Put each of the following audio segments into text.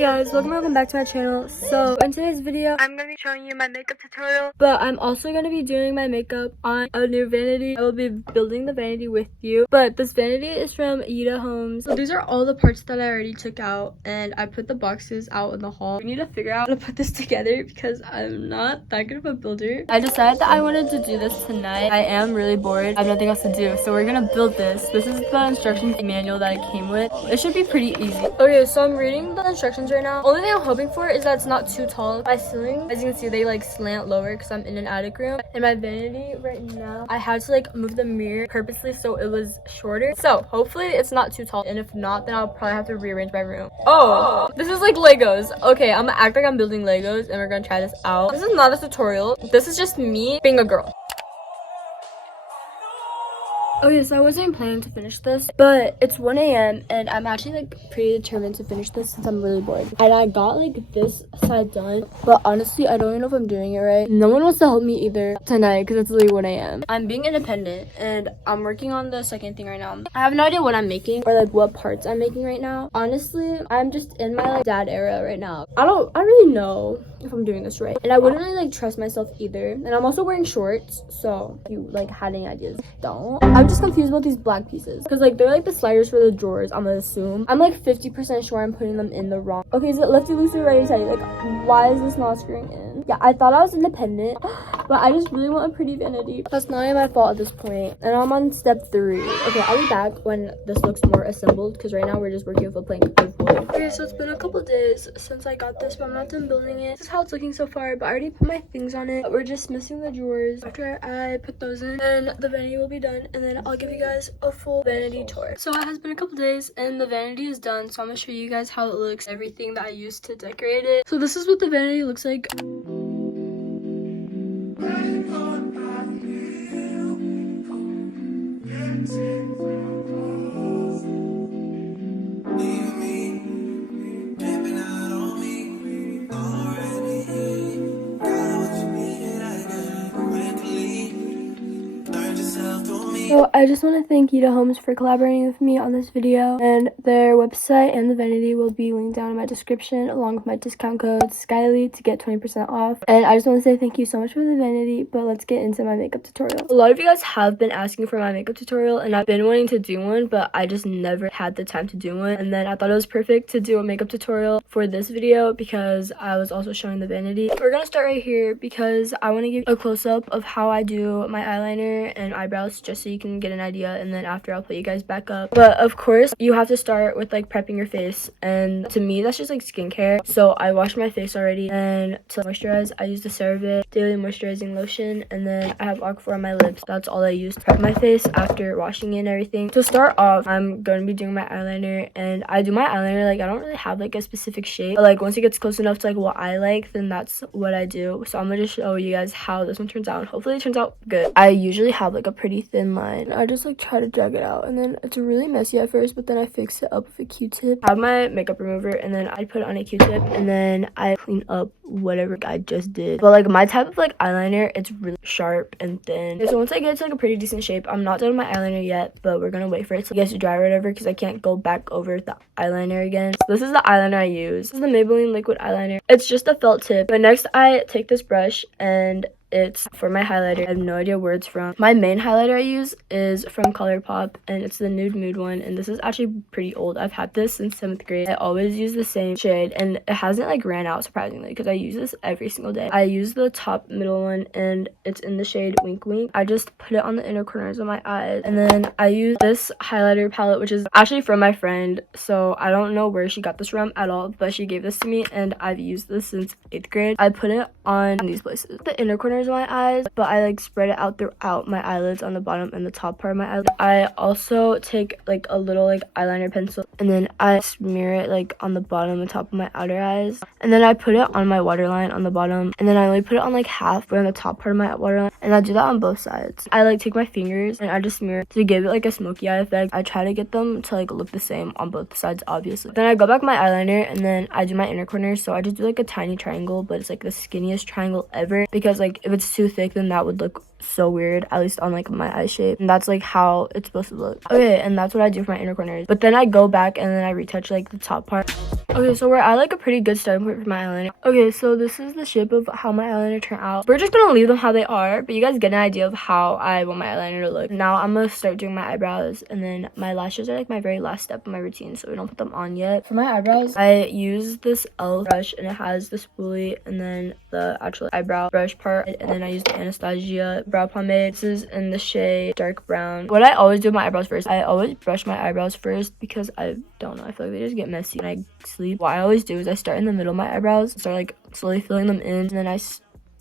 Hi guys, welcome back to my channel. So in today's video I'm gonna be showing you my makeup tutorial, but I'm also gonna be doing my makeup on a new vanity. I will be building the vanity with you, but this vanity is from Yita Homes. So these are all the parts that I already took out, and I put the boxes out in the hall. We need to figure out how to put this together because I'm not that good of a builder. I decided that I wanted to do this tonight. I am really bored. I have nothing else to do, so we're gonna build this. This is the instruction manual that it came with. It should be pretty easy. Okay, so I'm reading the instructions right now. Only thing I'm hoping for is that it's not too tall. My ceiling, as you can see, they like slant lower because I'm in an attic room. And my vanity right now, I had to like move the mirror purposely so it was shorter. So hopefully it's not too tall, and if not, then I'll probably have to rearrange my room. Oh, this is like Legos. Okay, I'm gonna act like I'm building Legos and we're gonna try this out. This is not a tutorial. This is just me being a girl. Okay, so I wasn't planning to finish this, but it's 1 a.m. and I'm actually like pretty determined to finish this since I'm really bored. And I got like this side done, but honestly, I don't even know if I'm doing it right. No one wants to help me either tonight because it's literally 1 a.m. I'm being independent and I'm working on the second thing right now. I have no idea what I'm making or like what parts I'm making right now. Honestly, I'm just in my like dad era right now. I don't really know if I'm doing this right. And I wouldn't really like trust myself either. And I'm also wearing shorts, so if you like had any ideas, don't. I'm just confused about these black pieces because like they're like the sliders for the drawers. I'm gonna assume. I'm like 50% sure I'm putting them in the wrong. Okay, is it lefty loosey righty tighty? Like, why is this not screwing in? Yeah, I thought I was independent, but I just really want a pretty vanity. That's not even my fault at this point. And I'm on step 3. Okay, I'll be back when this looks more assembled because right now we're just working with a plank of wood. Okay, so it's been a couple days since I got this, but I'm not done building it. This is how it's looking so far, but I already put my things on it. But we're just missing the drawers. After I put those in, then the vanity will be done, and then I'll give you guys a full vanity tour. So it has been a couple days and the vanity is done, so I'm gonna show you guys how it looks, everything that I used to decorate it. So this is what the vanity looks like. So I just want to thank Yita Homes for collaborating with me on this video, and their website and the vanity will be linked down in my description along with my discount code SKYLIE to get 20% off. And I just want to say thank you so much for the vanity, but let's get into my makeup tutorial. A lot of you guys have been asking for my makeup tutorial and I've been wanting to do one, but I just never had the time to do one. And then I thought it was perfect to do a makeup tutorial for this video because I was also showing the vanity. We're gonna start right here because I want to give a close-up of how I do my eyeliner and eyebrows just so you can get an idea, and then after I'll put you guys back up. But of course you have to start with like prepping your face, and to me that's just like skincare. So I washed my face already, and to moisturize I use the CeraVe daily moisturizing lotion, and then I have Aquaphor on my lips. That's all I use to prep my face after washing it and everything. To start off, I'm going to be doing my eyeliner, and I do my eyeliner like I don't really have like a specific shape, but like once it gets close enough to like what I like, then that's what I do. So I'm gonna just show you guys how this one turns out. Hopefully it turns out good. I usually have like a pretty thin line. I just like try to drag it out, and then it's really messy at first, but then I fix it up with a Q-tip. I have my makeup remover, and then I put it on a Q-tip, and then I clean up whatever I just did. But like my type of like eyeliner, it's really sharp and thin. Okay, so once I get to like a pretty decent shape, I'm not done with my eyeliner yet, but we're gonna wait for it to get to dry or whatever because I can't go back over the eyeliner again. So this is the eyeliner I use. This is the Maybelline liquid eyeliner. It's just a felt tip. But next I take this brush and it's for my highlighter. I have no idea where it's from. My main highlighter I use is from ColourPop, and it's the Nude Mood one, and this is actually pretty old. I've had this since 7th grade. I always use the same shade, and it hasn't like ran out surprisingly because I use this every single day. I use the top middle one, and it's in the shade Wink Wink. I just put it on the inner corners of my eyes, and then I use this highlighter palette, which is actually from my friend, so I don't know where she got this from at all, but she gave this to me, and I've used this since 8th grade. I put it on these places, the inner corners of my eyes, but I like spread it out throughout my eyelids on the bottom and the top part of my eyelid. I also take like a little like eyeliner pencil, and then I smear it like on the bottom and top of my outer eyes, and then I put it on my waterline on the bottom, and then I only put it on like half but on the top part of my waterline, and I do that on both sides. I like take my fingers and I just smear to give it like a smoky eye effect. I try to get them to like look the same on both sides, obviously. Then I go back my eyeliner, and then I do my inner corners. So I just do like a tiny triangle, but it's like the skinniest triangle ever because like if it's too thick, then that would look so weird, at least on like my eye shape, and that's like how it's supposed to look. Okay, and that's what I do for my inner corners, but then I go back and then I retouch like the top part. Okay, so we're at like a pretty good starting point for my eyeliner. Okay, so this is the shape of how my eyeliner turned out. We're just gonna leave them how they are, but you guys get an idea of how I want my eyeliner to look. Now I'm gonna start doing my eyebrows, and then my lashes are like my very last step of my routine, so we don't put them on yet. For my eyebrows, I use this e.l.f. brush, and it has the spoolie and then the actual eyebrow brush part, and then I use the Anastasia brow pomade. This is in the shade dark brown. What I always do with my eyebrows first, I always brush my eyebrows first because I don't know, I feel like they just get messy when I sleep. What I always do is I start in the middle of my eyebrows, start like slowly filling them in, and then I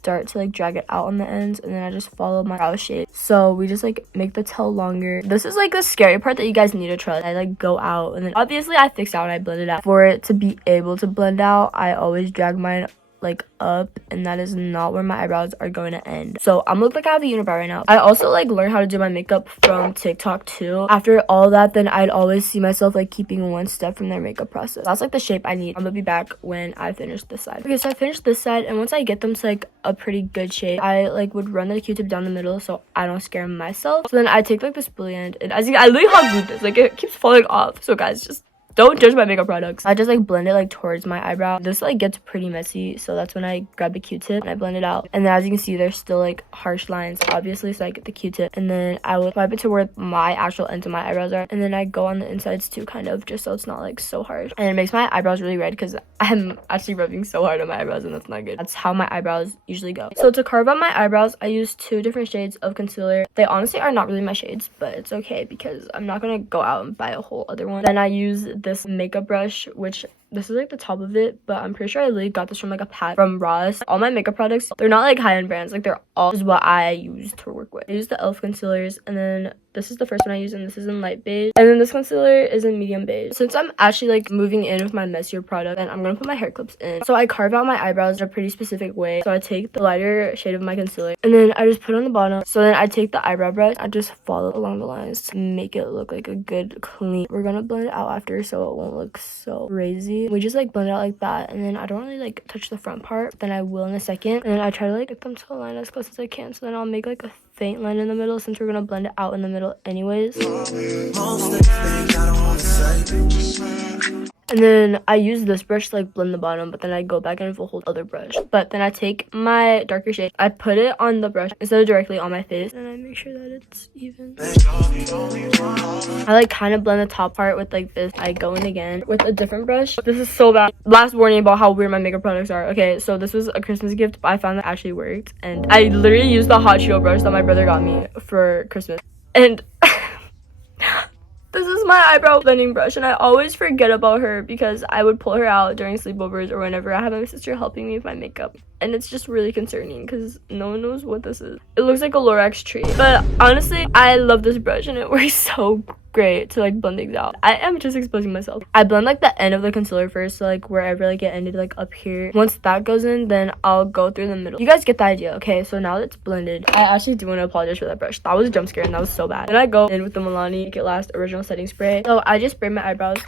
start to like drag it out on the ends, and then I just follow my brow shape. So we just like make the tail longer. This is like the scary part that you guys need to trust. I like go out, and then obviously I fix out and I blend it out. For it to be able to blend out, I always drag mine like up, and that is not where my eyebrows are going to end. So I'm look like I have a unibrow right now. I also like learned how to do my makeup from TikTok too. After all that, then I'd always see myself like keeping one step from their makeup process. That's like the shape I need. I'm gonna be back when I finish this side. Okay, so I finished this side, and once I get them to like a pretty good shape, I like would run the Q-tip down the middle so I don't scare myself. So then I take like the spoolie end, and as you I literally hot glued this, like it keeps falling off. So guys, just don't judge my makeup products. I just like blend it like towards my eyebrow. This like gets pretty messy, so that's when I grab the Q-tip and I blend it out. And then as you can see, there's still like harsh lines obviously, so I get the Q-tip and then I will swipe it to where my actual ends of my eyebrows are, and then I go on the insides too, kind of, just so it's not like so harsh. And it makes my eyebrows really red because I'm actually rubbing so hard on my eyebrows, and that's not good. That's how my eyebrows usually go. So to carve out my eyebrows, I use 2 different shades of concealer. They honestly are not really my shades, but it's okay because I'm not gonna go out and buy a whole other one. Then I use this makeup brush, which this is like the top of it, but I'm pretty sure I literally got this from like a pack from Ross. All my makeup products, they're not like high-end brands, like they're all is what I use to work with. I use the e.l.f. concealers, and then this is the first one I use, and this is in light beige, and then this concealer is in medium beige. Since I'm actually like moving in with my messier product, and I'm gonna put my hair clips in, so I carve out my eyebrows in a pretty specific way. So I take the lighter shade of my concealer, and then I just put it on the bottom. So then I take the eyebrow brush, I just follow along the lines to make it look like a good clean. We're gonna blend it out after so it won't look so crazy. We just like blend it out like that, and then I don't really like touch the front part, then I will in a second. And then I try to like get them to align as close as I can, so then I'll make like a faint line in the middle since we're gonna blend it out in the middle anyways. And then I use this brush to like blend the bottom, but then I go back in with a whole other brush. But then I take my darker shade, I put it on the brush instead of directly on my face, and I make sure that it's even. I like kind of blend the top part with like this. I go in again with a different brush. This is so bad. Last warning about how weird my makeup products are. Okay, so this was a Christmas gift, but I found that it actually worked, and I literally used the Hot Cheeto brush that my brother got me for Christmas, and this is my eyebrow blending brush, and I always forget about her because I would pull her out during sleepovers or whenever I have my sister helping me with my makeup, and it's just really concerning because no one knows what this is. It looks like a Lorax tree, but honestly I love this brush and it works so great to like blend things out. I am just exposing myself. I blend like the end of the concealer first, so like wherever like it ended, like up here. Once that goes in, then I'll go through the middle. You guys get the idea. Okay, so now that it's blended, I actually do want to apologize for that brush. That was a jump scare and that was so bad. Then I go in with the Milani Make It Last original setting spray. So I just spray my eyebrows.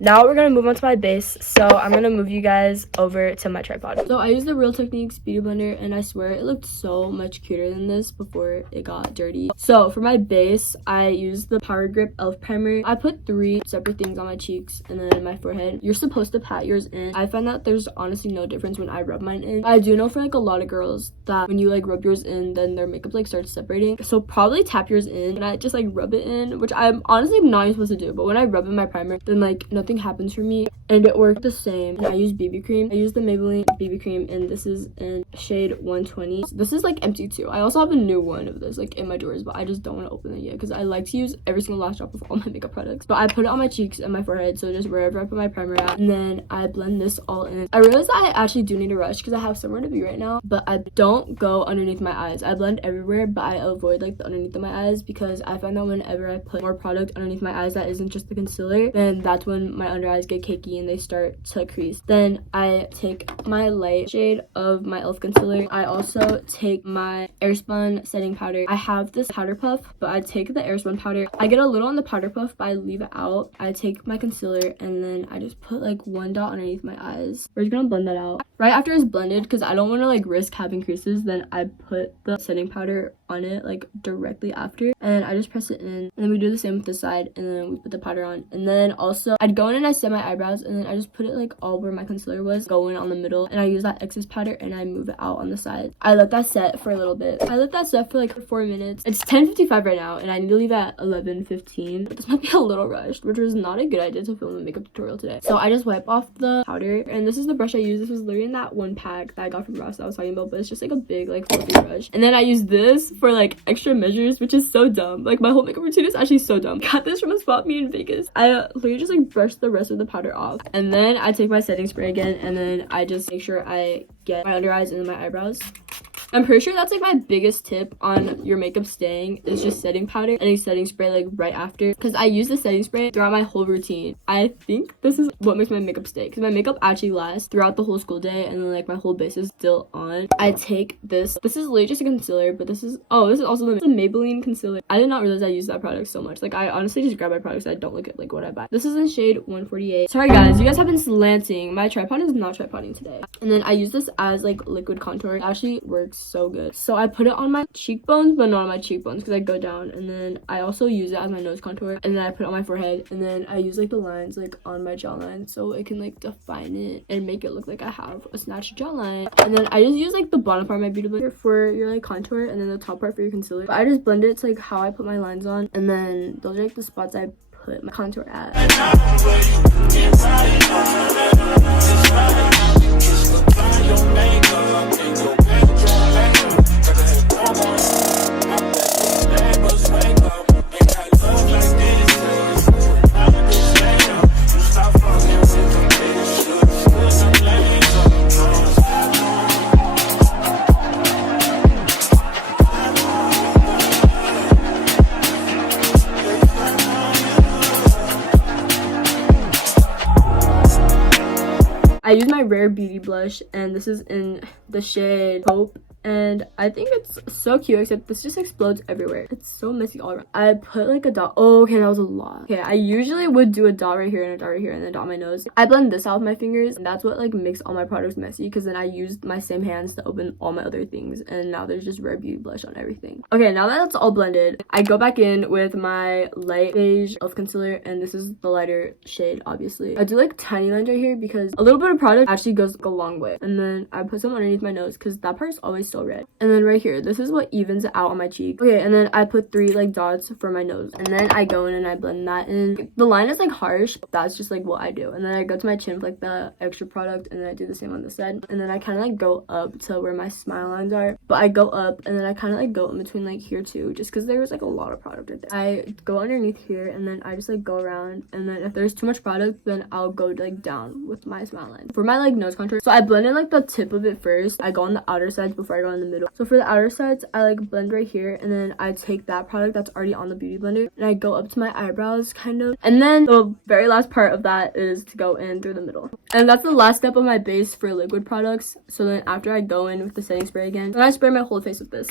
Now we're gonna move on to my base, so I'm gonna move you guys over to my tripod. So I use the Real Techniques Beauty Blender, and I swear it looked so much cuter than this before it got dirty. So for my base, I use the Power Grip e.l.f. primer. I put 3 separate things on my cheeks and then my forehead. You're supposed to pat yours in. I find that there's honestly no difference when I rub mine in. I do know for like a lot of girls that when you like rub yours in, then their makeup like starts separating. So probably tap yours in, and I just like rub it in, which I'm honestly not even supposed to do. But when I rub in my primer, then like nothing happens for me, and it worked the same. And I use BB cream. I use the Maybelline BB cream, and this is in shade 120. This is like empty too. I also have a new one of this like in my drawers, but I just don't want to open it yet because I like to use every single last drop of all my makeup products. But I put it on my cheeks and my forehead, so just wherever I put my primer at, and then I blend this all in. I realize that I actually do need to rush because I have somewhere to be right now, but I don't go underneath my eyes. I blend everywhere, but I avoid like the underneath of my eyes because I find that whenever I put more product underneath my eyes that isn't just the concealer, then that's when then my under eyes get cakey and they start to crease. Then I take my light shade of my e.l.f. concealer. I also take my Airspun setting powder. I have this powder puff, but I take the Airspun powder. I get a little on the powder puff, but I leave it out. I take my concealer and then I just put like one dot underneath my eyes. We're just gonna blend that out. Right after it's blended, because I don't want to like risk having creases, then I put the setting powder on it like directly after, and I just press it in, and then we do the same with the side, and then we put the powder on. And then also I'd go in and I set my eyebrows, and then I just put it like all where my concealer was, go in on the middle, and I use that excess powder and I move it out on the side. I let that set for a little bit. I let that set for like 4 minutes. It's 10:55 right now and I need to leave at 11:15. This might be a little rushed, which was not a good idea to film a makeup tutorial today. So I just wipe off the powder, and this is the brush I use. This was literally in that one pack that I got from Ross that I was talking about, but it's just like a big like fluffy brush. And then I use this for like extra measures, which is so dumb. Like my whole makeup routine is actually so dumb. Got this from a spot me in Vegas. I literally just like brush the rest of the powder off, and then I take my setting spray again, and then I just make sure I get my under eyes and then my eyebrows. I'm pretty sure that's like my biggest tip on your makeup staying is just setting powder and a setting spray like right after, because I use the setting spray throughout my whole routine. I think this is what makes my makeup stay, because my makeup actually lasts throughout the whole school day, and then like my whole base is still on. I take this is literally just a concealer, but this is also the Maybelline concealer. I did not realize I use that product so much. Like I honestly just grab my products. I don't look at like what I buy. This is in shade 148. Sorry guys, you guys have been slanting. My tripod is not tripoding today. And then I use this as like liquid contour. It actually works so good. So I put it on my cheekbones, but not on my cheekbones because I go down, and then I also use it as my nose contour, and then I put it on my forehead, and then I use like the lines like on my jawline so it can like define it and make it look like I have a snatched jawline. And then I just use like the bottom part of my beauty blender for your like contour, and then the top part for your concealer. But I just blend it to like how I put my lines on, and then those are like the spots I put my contour at. I use my Rare Beauty blush, and this is in the shade Hope, and I think it's so cute, except this just explodes everywhere. It's so messy all around. I put like a dot. Oh, okay, that was a lot. Okay, I usually would do a dot right here and a dot right here and then a dot on my nose. I blend this out with my fingers, and that's what like makes all my products messy, because then I used my same hands to open all my other things, and now there's just Rare Beauty blush on everything. Okay, now that it's all blended, I go back in with my light beige e.l.f. concealer, and this is the lighter shade, obviously. I do like tiny lines right here because a little bit of product actually goes like a long way. And then I put some underneath my nose because that part is always so red. And then right here, this is what evens it out on my cheek. Okay, and then I put 3 like dots for my nose, and then I go in and I blend that in. The line is like harsh, but that's just like what I do. And then I go to my chin with like the extra product, and then I do the same on this side, and then I kind of like go up to where my smile lines are, but I go up and then I kind of like go in between like here too, just because there was like a lot of product right there. I go underneath here, and then I just like go around, and then if there's too much product, then I'll go like down with my smile line for my like nose contour. So I blend in like the tip of it first. I go on the outer sides before I go in the middle. So for the outer sides, I like blend right here, and then I take that product that's already on the beauty blender, and I go up to my eyebrows kind of, and then the very last part of that is to go in through the middle. And that's the last step of my base for liquid products. So then after I go in with the setting spray again, then I spray my whole face with this.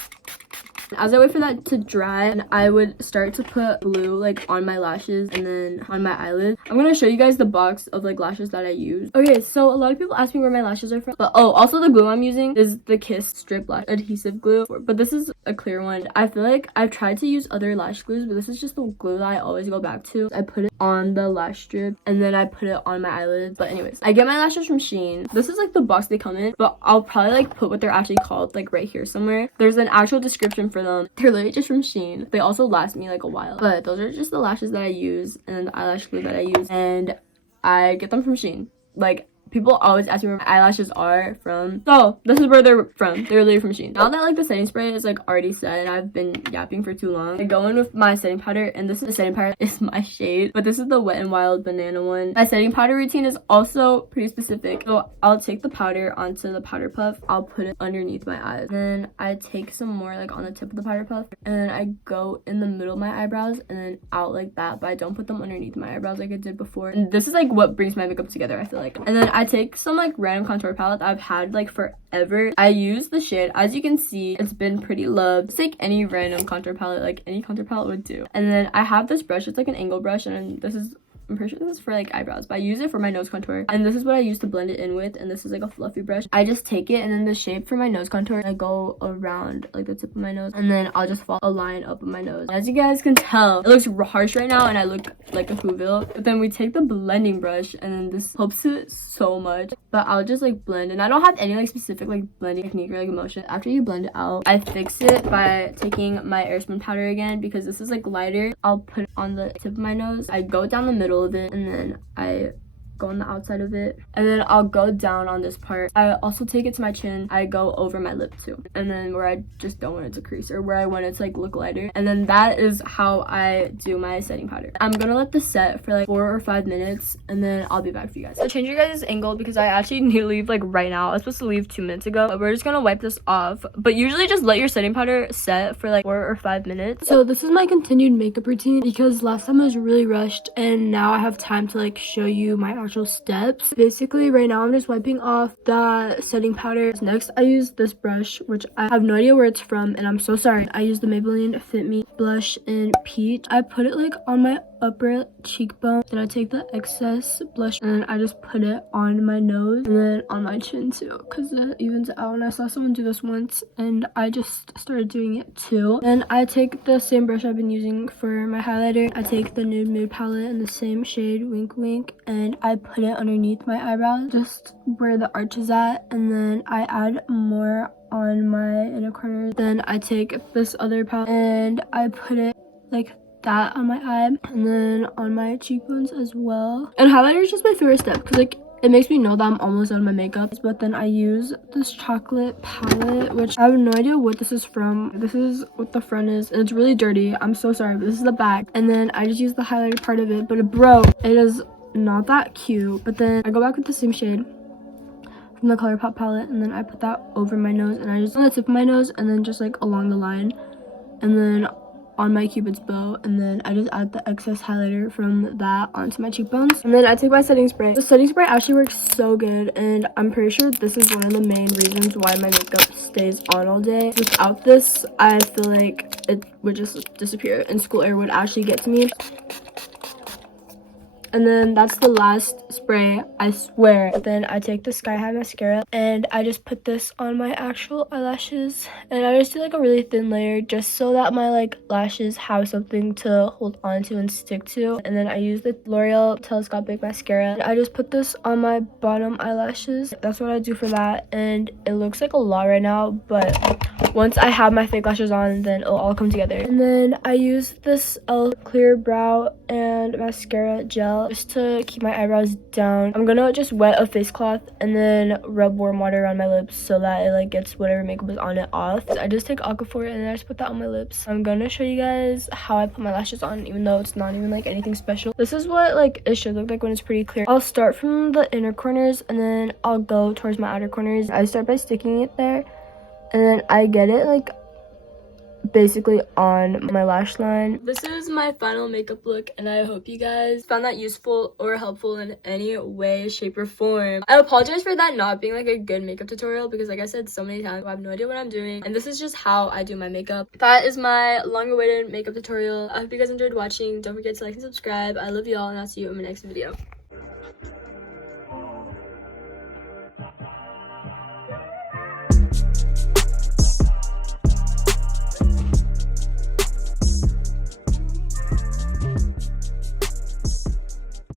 As I wait for that to dry, and I would start to put glue like on my lashes and then on my eyelid. I'm gonna show you guys the box of like lashes that I use. Okay, so a lot of people ask me where my lashes are from, but also the glue I'm using is the Kiss Strip Lash Adhesive Glue, but this is a clear one. I feel like I've tried to use other lash glues, but this is just the glue that I always go back to. I put it on the lash strip, and then I put it on my eyelids. But anyways, I get my lashes from Shein. This is like the box they come in, but I'll probably like put what they're actually called like right here somewhere. There's an actual description for them. They're literally just from Shein. They also last me like a while, but those are just the lashes that I use and the eyelash glue that I use, and I get them from Shein. Like, People always ask me where my eyelashes are from. So this is where they're from. They're literally from Shein. Now that like the setting spray is like already set, I've been yapping for too long. I go in with my setting powder, and this is the setting powder. It's my shade, but this is the Wet n Wild banana one. My setting powder routine is also pretty specific. So I'll take the powder onto the powder puff. I'll put it underneath my eyes. Then I take some more like on the tip of the powder puff, and then I go in the middle of my eyebrows and then out like that, but I don't put them underneath my eyebrows like I did before. And this is like what brings my makeup together, I feel like. And then I take some like random contour palette that I've had like forever. I use the shade, as you can see, it's been pretty loved. It's like any random contour palette, like any contour palette would do. And then I have this brush, it's like an angle brush, and this is, I'm pretty sure this is for like eyebrows, but I use it for my nose contour, and this is what I use to blend it in with. And this is like a fluffy brush. I just take it, and then the shape for my nose contour, I go around like the tip of my nose, and then I'll just follow a line up of my nose. As you guys can tell, it looks harsh right now and I look like a Whoville, but then we take the blending brush, and then this helps it so much. But I'll just like blend, and I don't have any like specific like blending technique or like emotion. After you blend it out, I fix it by taking my Airspoon powder again, because this is like lighter. I'll put it on the tip of my nose. I go down the middle of it, and then I go on the outside of it, and then I'll go down on this part. I also take it to my chin. I go over my lip too, and then where I just don't want it to crease, or where I want it to like look lighter. And then that is how I do my setting powder. I'm gonna let this set for like 4 or 5 minutes, and then I'll be back for you guys. So change your guys' angle because I actually need to leave like right now. I was supposed to leave 2 minutes ago, but we're just gonna wipe this off. But usually just let your setting powder set for like 4 or 5 minutes. So this is my continued makeup routine, because last time I was really rushed, and now I have time to like show you my actual steps. Basically right now I'm just wiping off the setting powder. Next I use this brush, which I have no idea where it's from, and I'm so sorry. I use the Maybelline Fit Me blush in peach. I put it like on my upper cheekbone, then I take the excess blush and I just put it on my nose, and then on my chin too, because it evens it out. And I saw someone do this once, and I just started doing it too. Then I take the same brush I've been using for my highlighter. I take the Nude Mood palette in the same shade, Wink Wink, and I put it underneath my eyebrows, just where the arch is at, and then I add more on my inner corners. Then I take this other palette and I put it like that on my eye, and then on my cheekbones as well. And highlighter is just my favorite step, because like it makes me know that I'm almost done with my makeup. But then I use this chocolate palette, which I have no idea what this is from. This is what the front is, and it's really dirty. I'm so sorry, but this is the back. And then I just use the highlighter part of it, but it is not that cute. But then I go back with the same shade from the ColourPop palette, and then I put that over my nose, and I just on the tip of my nose, and then just like along the line, and then on my cupid's bow, and then I just add the excess highlighter from that onto my cheekbones. And then I take my setting spray. The setting spray actually works so good, and I'm pretty sure this is one of the main reasons why my makeup stays on all day. Without this, I feel like it would just disappear, and school air would actually get to me. And then that's the last spray, I swear. Then I take the Sky High mascara, and I just put this on my actual eyelashes, and I just do like a really thin layer, just so that my like lashes have something to hold on to and stick to. And then I use the L'Oreal Telescopic mascara, and I just put this on my bottom eyelashes. That's what I do for that, and it looks like a lot right now, but once I have my fake lashes on, then it'll all come together. And then I use this e.l.f. clear brow and mascara gel just to keep my eyebrows down. I'm gonna just wet a face cloth and then rub warm water around my lips so that it like gets whatever makeup is on it off. I just take Aquaphor and then I just put that on my lips. I'm gonna show you guys how I put my lashes on, even though it's not even like anything special. This is what like it should look like when it's pretty clear. I'll start from the inner corners, and then I'll go towards my outer corners. I start by sticking it there, and then I get it like basically on my lash line. This is my final makeup look, and I hope you guys found that useful or helpful in any way, shape, or form. I apologize for that not being like a good makeup tutorial, because like I said so many times, I have no idea what I'm doing, and this is just how I do my makeup. That is my long-awaited makeup tutorial. I hope you guys enjoyed watching. Don't forget to like and subscribe. I love y'all, and I'll see you in my next video.